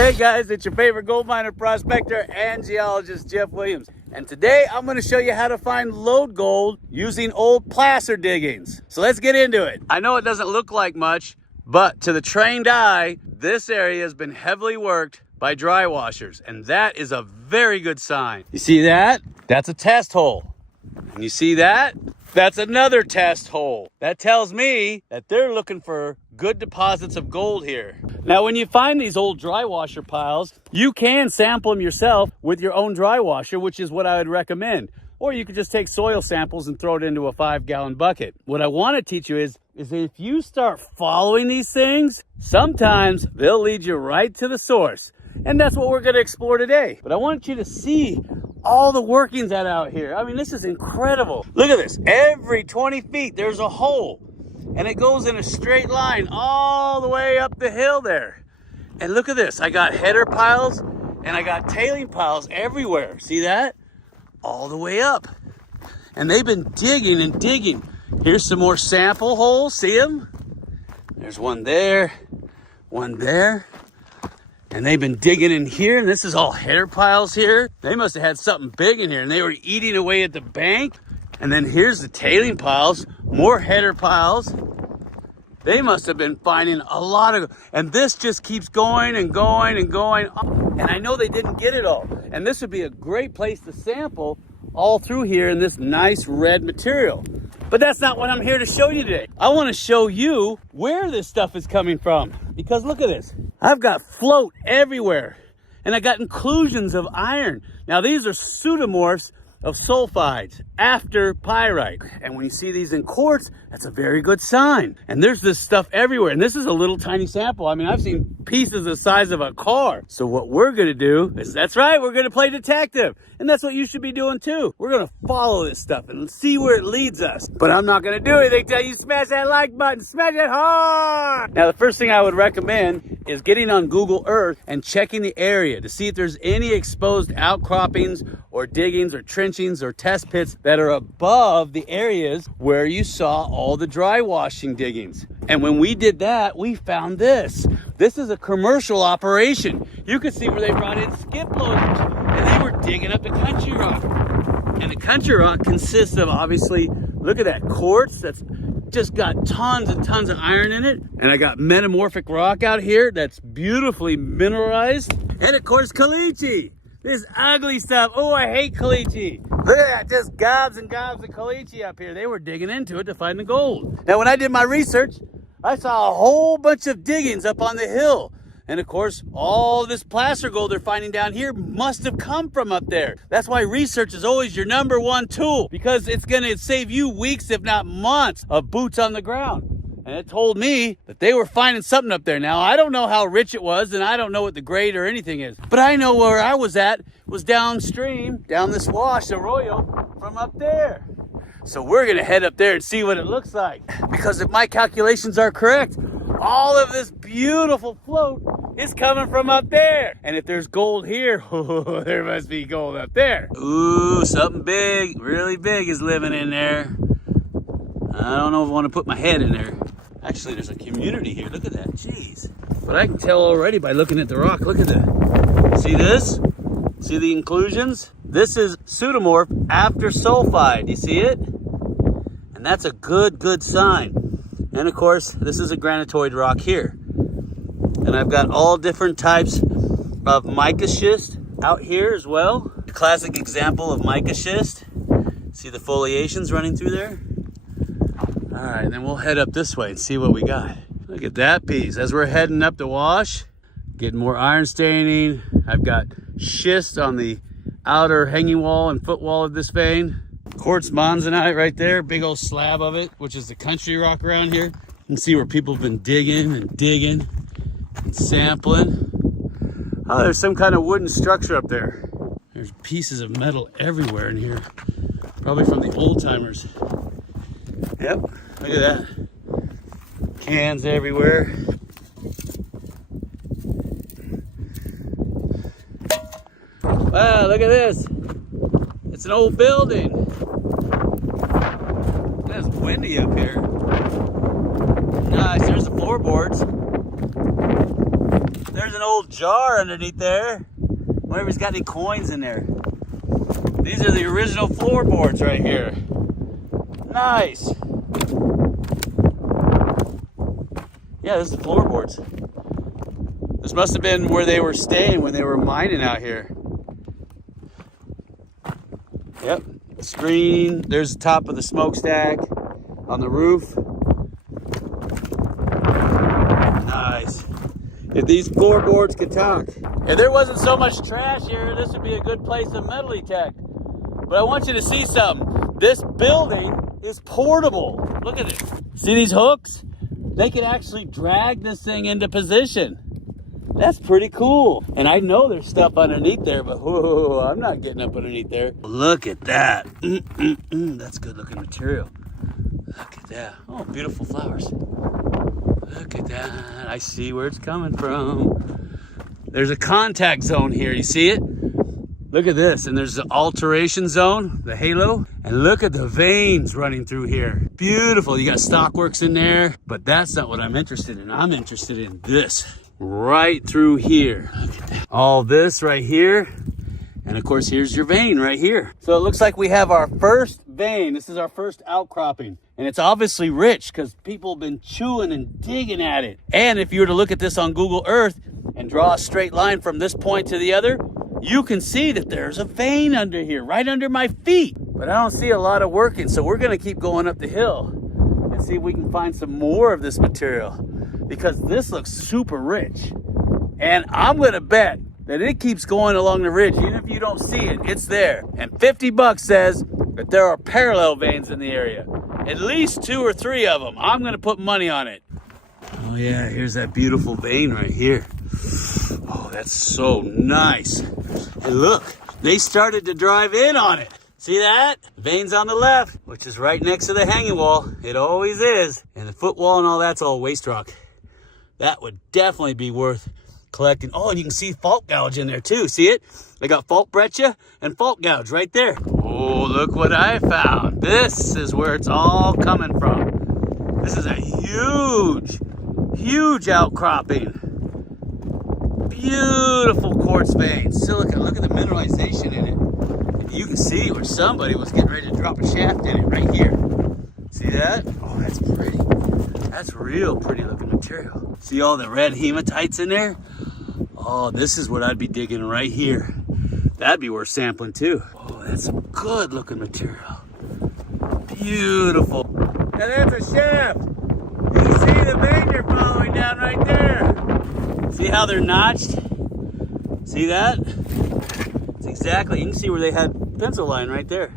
Hey guys, it's your favorite gold miner, prospector, and geologist, Jeff Williams. And today I'm going to show you how to find lode gold using old placer diggings. So let's get into it. I know it doesn't look like much, but to the trained eye, this area has been heavily worked by dry washers, and that is a very good sign. You see that? That's a test hole. And you see that? That's another test hole. That tells me that they're looking for good deposits of gold here. Now, when you find these old dry washer piles, you can sample them yourself with your own dry washer, which is what I would recommend. Or you could just take soil samples and throw it into a 5-gallon bucket. What I want to teach you is if you start following these things, sometimes they'll lead you right to the source. And that's what we're going to explore today. But I want you to see all the workings that out here. I mean, this is incredible. Look at this. Every 20 feet, there's a hole. And it goes in a straight line all the way up the hill there. And look at this. I got header piles and I got tailing piles everywhere. See that? All the way up. And they've been digging and digging. Here's some more sample holes. See them? There's one there, one there. And they've been digging in here, and this is all header piles here. They must have had something big in here, and they were eating away at the bank. And then here's the tailing piles, more header piles. They must have been finding a lot of, and this just keeps going and going and going. And I know they didn't get it all. And this would be a great place to sample all through here in this nice red material. But that's not what I'm here to show you today. I want to show you where this stuff is coming from. Because look at this. I've got float everywhere. And I got inclusions of iron. Now these are pseudomorphs of sulfides after pyrite. And when you see these in quartz, that's a very good sign. And there's this stuff everywhere. And this is a little tiny sample. I mean, I've seen pieces the size of a car. So what we're gonna do is, that's right, we're gonna play detective. And that's what you should be doing too. We're gonna follow this stuff and see where it leads us. But I'm not gonna do anything till you smash that like button. Smash it hard! Now the first thing I would recommend is getting on Google Earth and checking the area to see if there's any exposed outcroppings or diggings or trenchings or test pits that are above the areas where you saw all the dry washing diggings. And when we did that, we found this. This is a commercial operation. You can see where they brought in skip loaders and they were digging up the country rock. And the country rock consists of, obviously, look at that quartz that's just got tons and tons of iron in it. And I got metamorphic rock out here that's beautifully mineralized. And of course, caliche. This ugly stuff. Oh, I hate caliche. Look at that, just gobs and gobs of caliche up here. They were digging into it to find the gold. Now, when I did my research, I saw a whole bunch of diggings up on the hill. And of course, all this placer gold they're finding down here must have come from up there. That's why research is always your #1 tool, because it's gonna save you weeks, if not months, of boots on the ground. And it told me that they were finding something up there. Now, I don't know how rich it was, and I don't know what the grade or anything is. But I know where I was at was downstream, down this wash, arroyo, from up there. So we're gonna head up there and see what it looks like. Because if my calculations are correct, all of this beautiful float is coming from up there. And if there's gold here, oh, there must be gold up there. Ooh, something big, really big is living in there. I don't know if I want to put my head in there. Actually, there's a community here. Look at that. Jeez. But I can tell already by looking at the rock. Look at that. See this? See the inclusions? This is pseudomorph after sulfide. You see it? And that's a good sign. And of course, this is a granitoid rock here. And I've got all different types of mica schist out here as well. A classic example of mica schist. See the foliations running through there? All right, and then we'll head up this way and see what we got. Look at that piece. As we're heading up the wash, getting more iron staining. I've got schist on the outer hanging wall and foot wall of this vein. Quartz monzonite right there, big old slab of it, which is the country rock around here. You can see where people have been digging and digging and sampling. Oh, there's some kind of wooden structure up there. There's pieces of metal everywhere in here, probably from the old timers. Yep, look at that. Cans everywhere. Wow, look at this. It's an old building. It's windy up here. Nice, there's the floorboards. There's an old old jar underneath there. Wonder if he's got any coins in there. These are the original floorboards right here. Nice. Yeah, this is the floorboards. This must have been where they were staying when they were mining out here. Yep, screen. There's the top of the smokestack on the roof. Nice. If these floorboards could talk. If there wasn't so much trash here, this would be a good place to metal detect. But I want you to see something. This building is portable. Look at it. See these hooks? They can actually drag this thing into position. That's pretty cool. And I know there's stuff underneath there, but whoa, I'm not getting up underneath there. Look at that. That's good looking material. Look at that. Oh, beautiful flowers. Look at that. I see where it's coming from. There's a contact zone here. You see it? Look at this. And there's the alteration zone, the halo. And look at the veins running through here. Beautiful. You got stockworks in there, but that's not what I'm interested in. I'm interested in this right through here. Look at that. All this right here. And of course, here's your vein right here. So it looks like we have our first vein. This is our first outcropping. And it's obviously rich because people have been chewing and digging at it. And if you were to look at this on Google Earth and draw a straight line from this point to the other, you can see that there's a vein under here, right under my feet. But I don't see a lot of working, so we're gonna keep going up the hill and see if we can find some more of this material, because this looks super rich. And I'm gonna bet that it keeps going along the ridge. Even if you don't see it, it's there. And 50 bucks says that there are parallel veins in the area. At least 2 or 3 of them. I'm gonna put money on it. Oh yeah, here's that beautiful vein right here. Oh, that's so nice. And look, they started to drive in on it. See that? Veins on the left, which is right next to the hanging wall. It always is. And the footwall and all that's all waste rock. That would definitely be worth collecting. Oh, and you can see fault gouge in there too. See it? They got fault breccia and fault gouge right there. Oh, look what I found. This is where it's all coming from. This is a huge outcropping. Beautiful quartz veins. Silica. Look at the mineralization in it. And you can see where somebody was getting ready to drop a shaft in it right here. See that? Oh, that's pretty. That's real pretty looking material. See all the red hematites in there? Oh, this is what I'd be digging right here. That'd be worth sampling too. Oh, that's some good looking material. Beautiful. Now that's a shaft. You can see the vein you're following down right there. See how they're notched? See that? It's exactly, you can see where they had pencil line right there.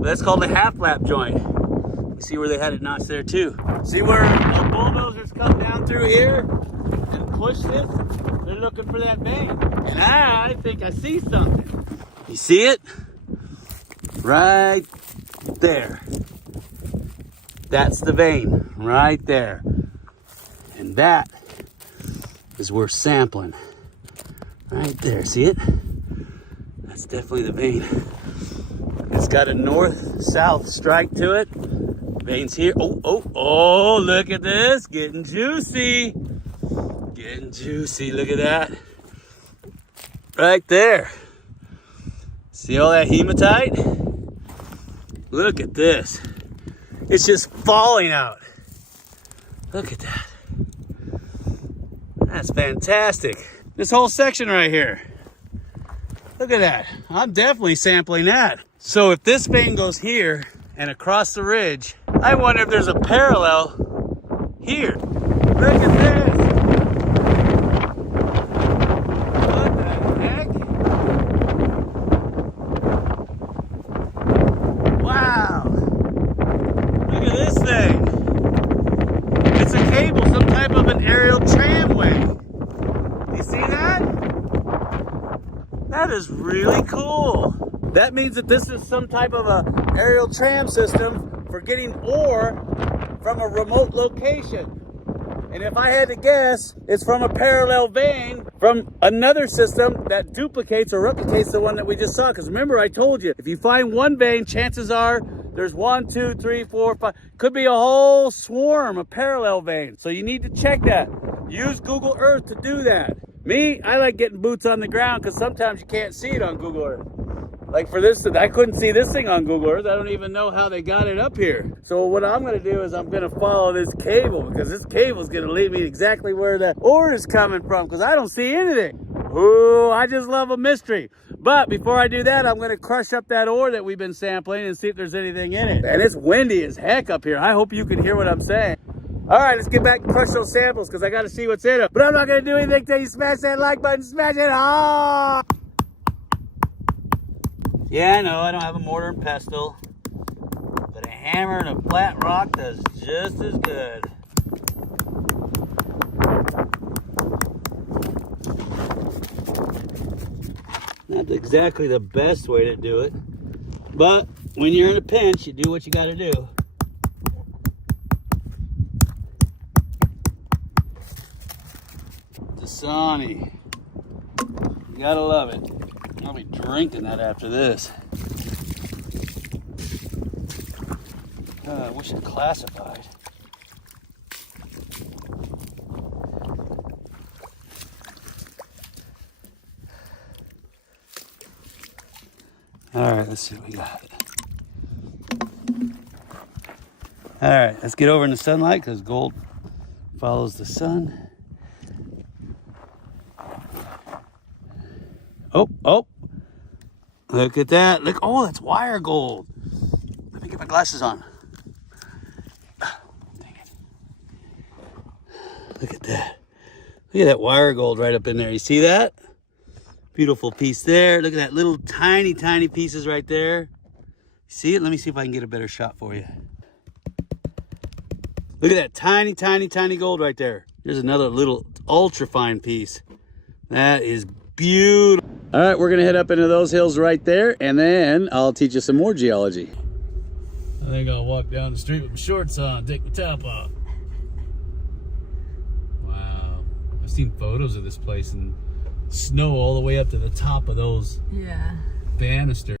That's called a half lap joint. You see where they had it notched there too. See where the bulldozers come down through here and push this? They're looking for that vein. And I think I see something. You see it? Right there. That's the vein right there. And that is worth sampling. Right there, see it? That's definitely the vein. It's got a north-south strike to it. Veins here. Oh, look at this. Getting juicy. Getting juicy. Look at that. Right there. See all that hematite? Look at this. It's just falling out. Look at that. That's fantastic. This whole section right here. Look at that. I'm definitely sampling that. So if this vein goes here and across the ridge, I wonder if there's a parallel here. Look at this. What the heck? Wow. Look at this thing. It's a cable, some type of an aerial tramway. You see that? That is really cool. That means that this is some type of a aerial tram system for getting ore from a remote location. And if I had to guess, it's from a parallel vein from another system that duplicates or replicates the one that we just saw. Because remember, I told you, if you find one vein, chances are there's 1, 2, 3, 4, 5, could be a whole swarm of parallel veins. So you need to check that. Use Google Earth to do that. Me, I like getting boots on the ground because sometimes you can't see it on Google Earth. Like for this, I couldn't see this thing on Google Earth. I don't even know how they got it up here. So what I'm gonna do is I'm gonna follow this cable because this cable is gonna lead me exactly where the ore is coming from because I don't see anything. Ooh, I just love a mystery. But before I do that, I'm gonna crush up that ore that we've been sampling and see if there's anything in it. And it's windy as heck up here. I hope you can hear what I'm saying. All right, let's get back and crush those samples because I got to see what's in them. But I'm not going to do anything until you smash that like button. Smash it hard. Yeah, I know I don't have a mortar and pestle, but a hammer and a flat rock does just as good. Not exactly the best way to do it, but when you're in a pinch, you do what you got to do. Dasani. You gotta love it. I'll be drinking that after this. I wish it classified. All right, let's see what we got. All right, let's get over in the sunlight because gold follows the sun. Oh, look at that. Look, oh, that's wire gold. Let me get my glasses on. Dang it. Look at that. Look at that wire gold right up in there. You see that? Beautiful piece there. Look at that little tiny, tiny pieces right there. See it? Let me see if I can get a better shot for you. Look at that tiny, tiny, tiny gold right there. There's another little ultra fine piece. That is beautiful. All right, we're gonna head up into those hills right there, and then I'll teach you some more geology. I think I'll walk down the street with my shorts on, take my top off. Wow, I've seen photos of this place and snow all the way up to the top of those banisters.